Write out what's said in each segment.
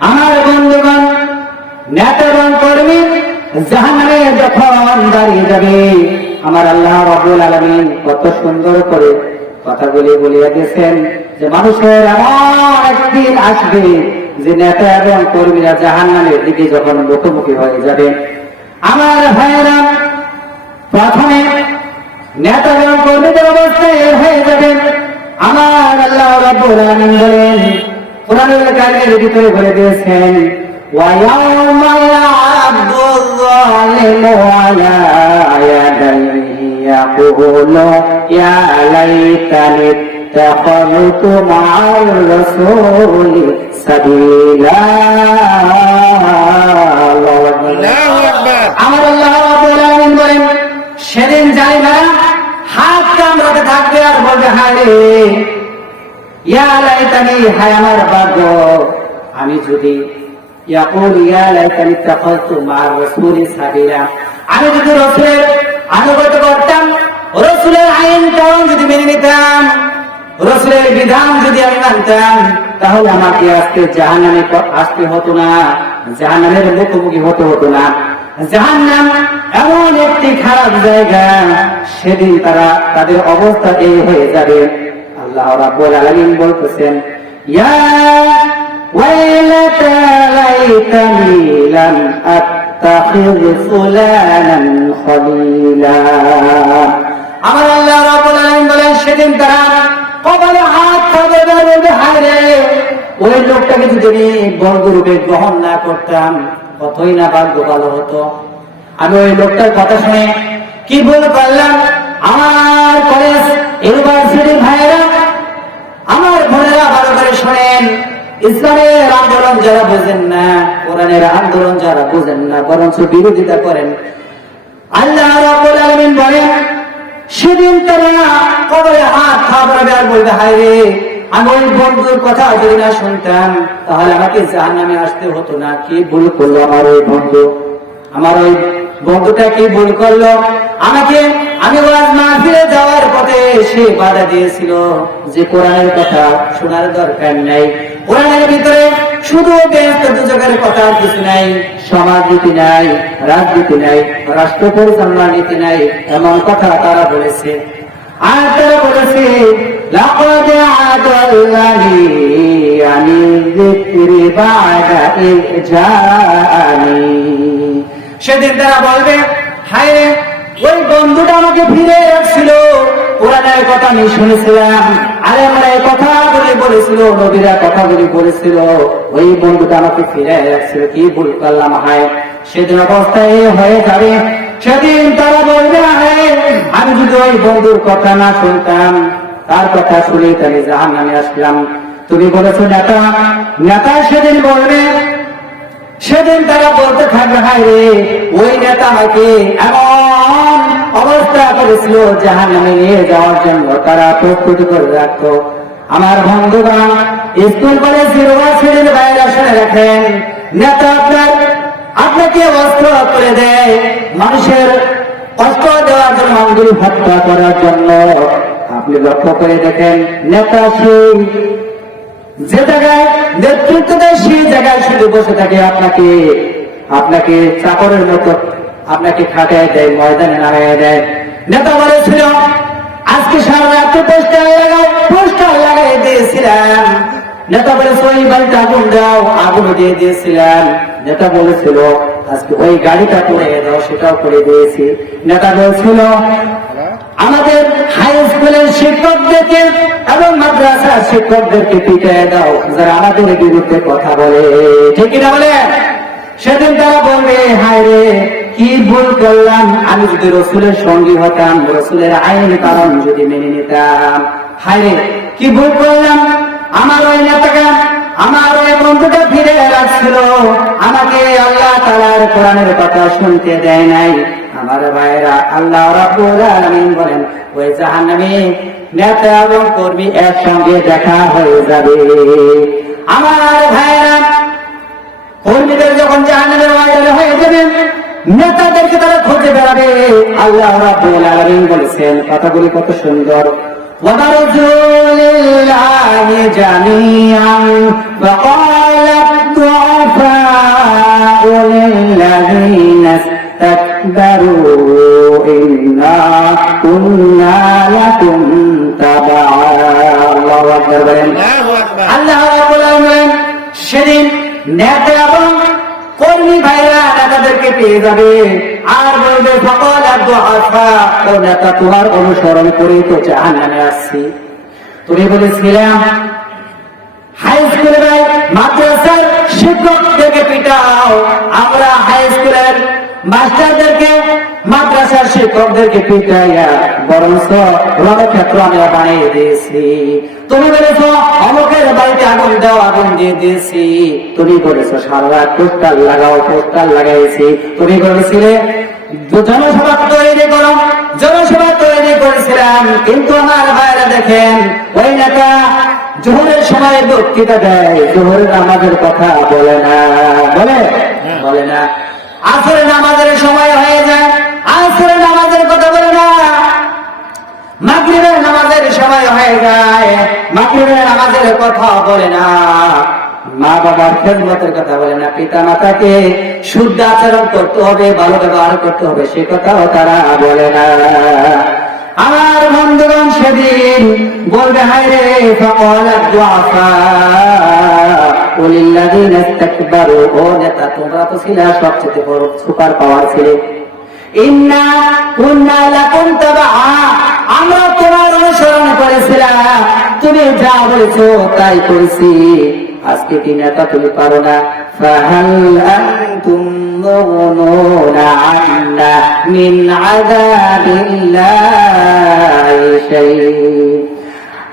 আমার বন্ধুগণ, নেতা কর্মী, জাহান্নামে যখন দাঁড়িয়ে যাবে, আমার আল্লাহ রাব্বুল আলামিন কত সুন্দর করে কথাগুলি বলিয়া দিয়েছেন যে মানুষের এমন একদিন আসবে যে নেতা এবং কর্মীরা জাহান্নামের দিকে যখন মুখোমুখি হয়ে যাবে। আমার ভাইয়েরা, প্রথমে নেতা এবং কর্মীদের অবস্থায় হয়ে যাবে। আমার আল্লাহ রাব্বুল আলামিন বলেন কোরআনুল কারীমের ভিতরে বলে দিয়েছেন ويوم يعض الظالم على يديه يقول يا ليتني اتخذت مع الرسول سبيلا الله أكبر আল্লাহু আকবার আমার আল্লাহ রাব্বুল আলামিন বলেন সেদিন জালিমেরা হাত কামড়াতে থাকবে আর বলবে হায় রে ইয়া লাইতানি আমি যদি আমি যদি রাসূলের আনুগত্য করতাম, রাসূলের যদি মেনে নিতাম, রসুলের বিধান যদি আমি মানতাম, তাহলে আমাকে আজকে জাহান্নামে আসতে হতো না, জাহান্নামের মুখোমুখি হতে হতো না। জাহান্নাম এমন একটি খারাপ জায়গা, সেদিন তারা তাদের অবস্থা এই হয়ে যাবে। আল্লাহ রাব্বুল আলামিন বলতেছেন, ইয়া ওয়াইলাতা লাইতানি লাম আত্তাখিয ফুলানান খলিলা। আমার আল্লাহ রাব্বুল আলামিন বলেন, সেদিন তারা কবরে হাত খাবে বলবে, হায় রে, ওই লোকটাকে যদি বর্গরূপে গ্রহণ না করতাম, কতই না ভাগ্য ভালো হতো। আমি ওই লোকটার কথা শুনে কি ভুল করলাম আমার কলেজ ইউনিভার্সিটির ভাইয়েরা আমার বোনেরা ভালো করে শোনেন। ইসলামের আন্দোলন যারা বোঝেন না, কোরআনের আন্দোলন যারা বোঝেন না, বরঞ্চ বিরোধিতা করেন। আল্লাহ রাব্বুল আলামিন বলেন, সেদিন তারা কবরে হাত থাপড়াবে আর বলবে, হায় রে, আমি ওই বন্ধুর কথা যদি না শুনতাম, তাহলে আমাকে জাহান্নামে আসতে হতো না। কি ভুল করল আমার ওই বন্ধু? আমার ওই বন্ধুটা কি ভুল করলো আমাকে আমি ওয়াজ মাহফিলে যাওয়ার পথে সে বাধা দিয়েছিল যে কোরআনের কথা শোনার দরকার নাই কোরআনের ভিতরে শুধু ব্যস্ত দুজকের কথা আর কিছু নাই সমাজ নীতি নাই রাজনীতি নাই রাষ্ট্র পরিচালনা নীতি নাই এমন কথা তারা বলেছে আর তারা বলেছে لقد عدلني عن الذكر بعد إذ جاءني সেদিন তারা বলবে হায় ওই বন্ধুটা আমাকে ফিরে রাখছিল কোরআনের কথা আমি শুনেছিলাম। আরে আমরা এই কথাগুলি বলেছিল, নবীরা কথাগুলি বলেছিল। ওই বন্ধুটা আমাকে ফিরে রাখছিল কি ভুল করলাম, হায়। সেদিন অবস্থায় হয়ে যাবে। সেদিন তারা বলবে হায় আমি যদি ওই বন্ধুর কথা না শুনতাম, তার কথা শুনে তাহলে জাহান নামে আসলাম। তুমি বলেছ, নেতা। নেতা সেদিন বলবে সেদিন তারা বলতে থাকবে হায় রে, ওই নেতা আমাকে এমন অবস্থা করেছিল জাহান নামে নিয়ে যাওয়ার জন্য তারা প্রস্তুতি করে রাখতো। আমার বন্ধুগণ, স্কুল কলেজ ইউনিভার্সিটির বাইরে শুনে রাখেন, নেতা আপনার, আপনাকে অস্ত্র করে দেয়, মানুষের কষ্ট দেওয়ার জন্য মানুষগুলি হত্যা করার জন্য। আপনি লক্ষ্য করে দেখেন, নেতা সেই যে জায়গায় নেতৃত্ব দেয়, সেই জায়গায় শুধু বসে থাকে আপনাকে আপনাকে চাকরের মতো, আপনাকে খাটায় দেয়, ময়দানে নামায় দেয়। নেতা বলেছিল, আজকে সারা রাত্রে পোস্টার লাগাও, পোস্টার লাগাই দিয়েছিলাম। নেতা বলেছে ওই বাড়িতে আগুন দাও আগুন দিয়ে দিয়েছিলাম। নেতা বলেছিল, আজকে ওই গাড়িটা করে দাও, সেটাও করে দিয়েছি। নেতা বলছিল আমাদের হাই স্কুলের শিক্ষকদেরকে এবং মাদ্রাসার শিক্ষকদেরকে পিটিয়ে দাও। যারা আমাদের বিরুদ্ধে কথা বলে। ঠিক না বলে? সেদিন তারা বলবে, হায় রে, কি ভুল করলাম। আমি যদি রসুলের সঙ্গী হতাম, রসুলের আইন কারণ যদি মেনে নিতাম। হায় রে, কি ভুল করলাম। আমার ওই নেতাকে, আমার ওই বন্ধুটা ফিরে রাখছিল আমাকে আল্লাহ তালার কোরআনের কথা শুনতে দেয় নাই। আমার ভাইরা আল্লাহ রাব্বুল আলামিন বলেন ওই জাহান্নামে নেতা এবং কর্মী একসঙ্গে দেখা হয়ে যাবে আমার ভাইরা কর্মীদের যখন জাহান্নামের ময়দানে হয়ে যাবে নেতাদেরকে তারা খুঁজে বেড়াবে আল্লাহ রাব্বুল আলামিন বলেছেন কথাগুলি কত সুন্দর وبرزوا لله جميعا وقال قل الذين استكبروا إنا كنا لكم تبعا الله أكبر বলেন আল্লাহু আকবার আল্লাহ রাব্বুল আলামিন সেদিন নেতা এবং কর্মী ভাইরা নেতাদেরকে পেয়ে যাবে আর বলবে সকল আফা ও নেতা তোমার অনুসরণ করেই তো জাহান্নামে আসছি তুমি বলেছিলাম হাই স্কুলের মাদ্রাসার শিক্ষকদেরকে পিটাও আমরা হাই স্কুলের মাস্টারদেরকে মাদ্রাসার শিক্ষকদেরকে পিটাইয়া বরঞ্চ রণক্ষেত্র আমরা বানিয়ে দিয়েছি। তুমি বলেছ, অমুকের বাড়িতে আগুন দাও আগুন দিয়ে দিয়েছি। তুমি বলেছ সারা রাত পোস্টার লাগাও, পোস্টার লাগাইছি। তুমি বলেছিলে, জনসভা তৈরি করো, জনসভা তৈরি করেছিলাম, কিন্তু আমার ভাইরা দেখেন, ওই নেতা জোহরের সময় বক্তৃতা দেয়, জোহরের নামাজের কথা বলে না। বলে? বলে না। আসরের নামাজের সময় হয়ে যায়। আসরের নামাজের কথা বলে না। মাগরিবের নামাজের সময় হয়ে যায়। মাগরিবের নামাজের কথা বলে না। মা বাবার খেদমতের কথা বলে না। পিতা মাতাকে শুদ্ধ আচরণ করতে হবে, ভালো ব্যবহার করতে হবে, সে কথাও তারা বলে না। আমার বন্ধুগণ সেদিন বলবে, হায় রে সকল তোমরা তুমি যা বলেছ তাই করেছি। আজকে কি নেতা তুমি পারো না?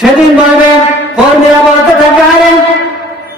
সেদিন বলবে কর্মীরা বলতে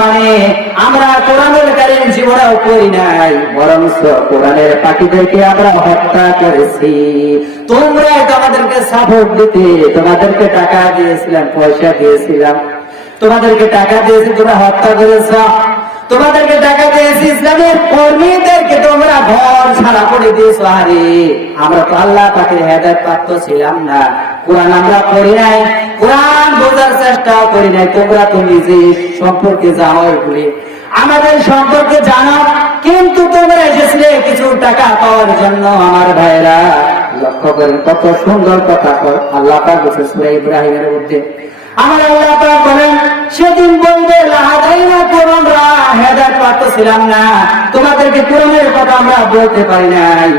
মানে কোরআনের আমরা হত্যা করেছি। তোমরা তোমাদেরকে সাপোর্ট দিতে, তোমাদেরকে টাকা দিয়েছিলাম, পয়সা দিয়েছিলাম, তোমাদেরকে টাকা দিয়েছি, তোমরা হত্যা করেছ। তোমাদেরকে টাকা দিয়েছি ইসলামের কর্মীদেরকে তোমরা ঘর ছাড়া করে দিয়েছ, আরে। আমরা তো আল্লাহ পাখির হেদায়ত প্রাপ্ত ছিলাম না। কোরআন আমরা পড়ি নাই। কোরআন বোঝার চেষ্টাও করি নাই। তোমরা তো নিজে সম্পর্কে জানো এগুলি। আমাদের সম্পর্কে জানো, কিন্তু তোমরা এসেছিলে কিছু টাকা পাওয়ার জন্য, আমার ভাইরা লক্ষ্য করেন কত সুন্দর কথা কর আল্লাহ পাক সূরা ইব্রাহিমের মধ্যে। আমার আল্লাহ পাক সেদিন বলবে হেদায়ত পাচ্ছিলাম না। তোমাদেরকে কোরআনের কথা আমরা বলতে পারি নাই।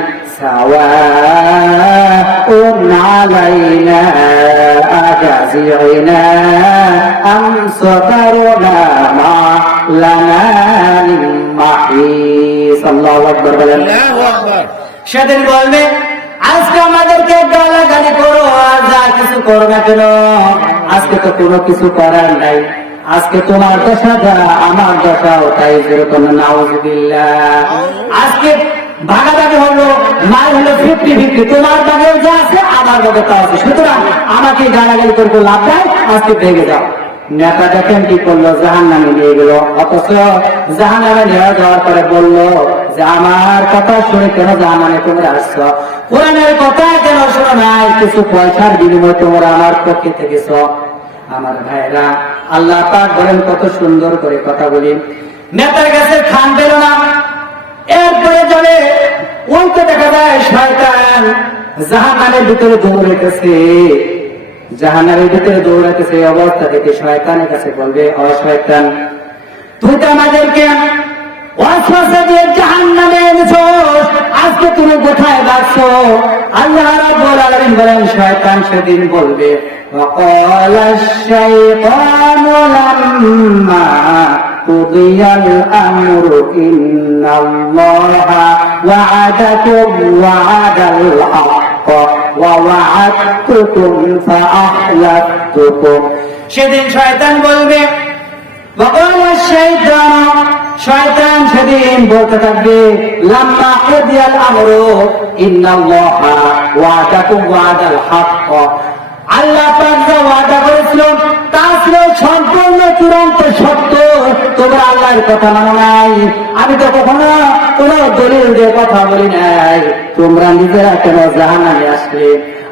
সেদিন বলবে আজকে আমাদেরকে গালাগালি করো আর যা কিছু করো না কেন? আজকে তো কোনো কিছু করার নাই। আজকে তোমার দশা যা, আমার দশাও তাই যেরকম নাউজুবিল্লাহ। আজকে ভাগাভাগি হলো, মাল হলো ফিফটি ফিফটি, তোমার বাগেও যা আছে, আমার বাগে তা আছে। সুতরাং আমাকে গালাগালি করব, লাভ নাই, আজকে ভেঙে যাও। নেতা দেখেন কি করল জাহান নামে নিয়ে গেল। অথচ জাহান নামে নিয়ে যাওয়ার পরে বলল যে, আমার কথা শুনে কেন জাহান নামে তোমরা আসছ? কোরআনের কথা কেন শোনো নাই, কিছু পয়সার বিনিময়ে তোমরা আমার পক্ষে থেকেছ। আমার ভাইরা আল্লাহ পাক বলেন, কত সুন্দর করে কথা বলি নেতার কাছে খান পেল না। এরপরে চলে উল্টো দেখা যায় শয়তান জাহান্নামের ভিতরে দৌড়াইতেছে। জাহান্নামের ভিতরে দৌড়াইতেছে অবস্থা দেখে শয়তানের কাছে বলবে অ শয়তান, তুই তো আমাদেরকে আজকে তুমি কোথায় যাচ্ছো? আল্লাহ বলেন, শয়তান সেদিন বলবে وقال الشيطان لما قضي الأمر إن الله وعدكم وعد الحق ووعدتكم فأخلفتكم সেদিন শয়তান বলবে وقال الشيطان শয়তান সেদিন বলতে থাকবে লাম্মা কুদিয়াল আমরু ইন্নাল্লাহা ওয়াদাকুম ওয়াদাল হক আল্লাহ ওয়াদা করেছিল তা ছিল সম্পূর্ণ চূড়ান্ত সত্য। তোমরা আল্লাহর কথা মানো নাই। আমি তো কখনো কোন দলিল দিয়ে কথা বলি নাই। তোমরা নিজেরা কেন জাহান্নামে আসবে?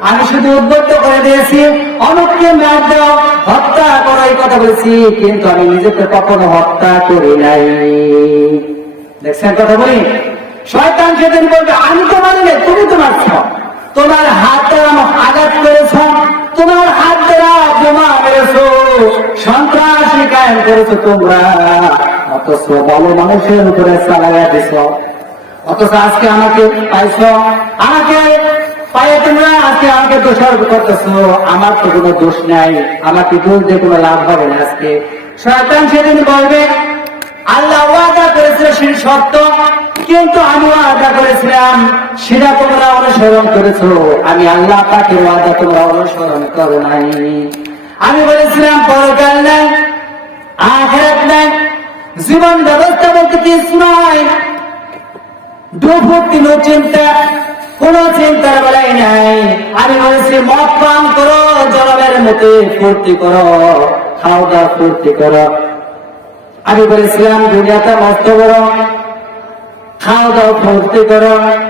আমি শুধু উদ্বুদ্ধ করে দিয়েছি অমুককে মার দাও, হত্যা করো এই কথা বলেছি, কিন্তু আমি নিজেকে কখনো হত্যা করি নাই। দেখছেন কথা বলি? শয়তান সেদিন বলবে, আমি তো মানি তুমি তো মারছ তোমার হাত আঘাত করেছ তোমার হাত দ্বারা বোমা মেরেছো করেছ তোমরা, অথচ বলো মানুষের উপরে চালাইয়া দিছ। অথচ আজকে আমাকে পাইছ, আমাকে পায়ে তোমরা আজকে আমাকে দোষারোপ করতেছো। আমার তো কোনো দোষ নাই, আমাকে দোষ দিয়ে কোনো লাভ হবে না আজকে। শয়তান সেদিন বলবে, আল্লাহ করেছিল সেই সত্য, কিন্তু আমি ওয়াদা করেছিলাম, সেটা তোমরা অনুসরণ করেছ। আমি আল্লাহ পাকে ওয়াদা তোমরা অনুসরণ করো নাই। আমি বলেছিলাম, পরকাল নাই আখেরাত নাই। জীবন ব্যবস্থা বলতে কিছু দুপুর দিন চিন্তা, কোন চিন্তার বেলায় নাই। আমি বলেছি, মদ পান করো জলবের মতো ফুর্তি করো, খাও দাও ফুর্তি করো। আমি বলেছিলাম, দুনিয়াটা মস্ত বড়। খাও দাও ফুর্তি করো।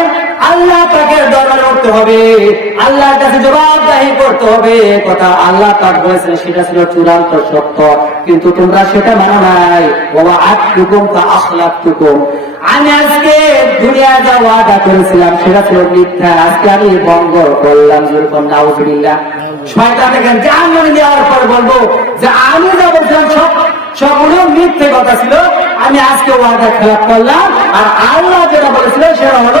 আল্লাহ পাকের দরবারে উঠতে হবে। আল্লাহর কাছে জবাবদাহি করতে হবে। কথা আল্লাহ পাক বলেছেন, সেটা ছিল চূড়ান্ত সত্য। কিন্তু তোমরা সেটা মানো নাই। বাবা আটটুকুম তা আখলাকটুকুম আমি আজকে দুনিয়া যা ওয়াদা করেছিলাম, সেটা ছিল মিথ্যা। আজকে আমি ভঙ্গ করলাম যেরকম নাউজুবিল্লাহ। শয়তান দেখেন জাহান্নামে দেওয়ার পর বলব যে আমি যা বলছিলাম সব সবগুলো মিথ্যে কথা ছিল। আমি আজকে ওয়াদা খেলাপ করলাম। আর আল্লাহ যেটা বলেছিল সেটা হলো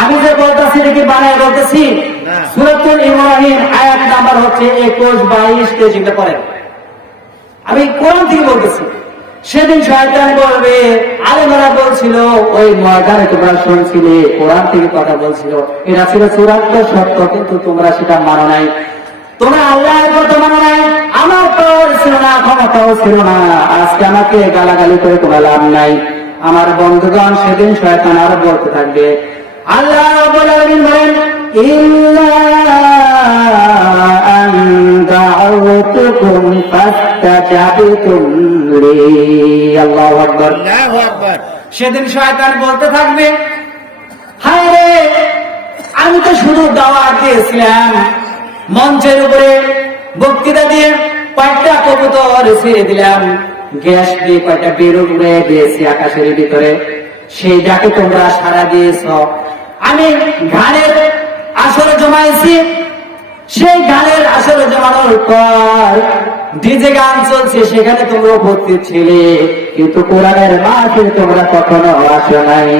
আমি যে বলতেছি নাকি বানায় বলতেছি? সুরতুল ইব্রাহিম আয়াত নাম্বার হচ্ছে একুশ বাইশ তেইশ এগুলো পড়েন। আমি কোরআন থেকে বলতেছি। সেদিন শয়তান বলবে আলেমারা বলছিল ওই ময়দানে তোমরা শুনছিলে কোরআন থেকে কথা বলছিল। এটা ছিল চূড়ান্ত সত্য কিন্তু তোমরা সেটা মানো নাই। তোমরা আল্লাহর কথা মানো নাই আমার পাওয়ার ছিল না ক্ষমতাও ছিল না। আজকে আমাকে গালাগালি করে কোনো লাভ নাই। আমার বন্ধুগণ সেদিন শয়তান আরও বলতে থাকবে আল্লাহ রাব্বুল আলামিন বলেন ইল্লা আন দাউতুকুম ফাস্তাজাবতুম লি। আল্লাহু আকবার। আল্লাহু আকবার। সেদিন শয়তান বলতে থাকবে হায় রে আমি তো শুধু দাওয়াত দিয়েছিলাম। মঞ্চের উপরে বক্তৃতা দিয়ে কয়েকটা কবুতর ছেড়ে দিলাম। গ্যাস দিয়ে কয়েকটা বেরো উড়ে দিয়েছি আকাশের ভিতরে। সেই ডাকে তোমরা সারা দিয়েছ। আমি ঘাড়ের আসরে জমাইছি। সেই গানের আসরে জমানোর পর ডিজে গান চলছে, সেখানে তোমরা উপস্থিত ছিলে। কিন্তু কোরআনের মাঠে তোমরা কখনো আসো নাই।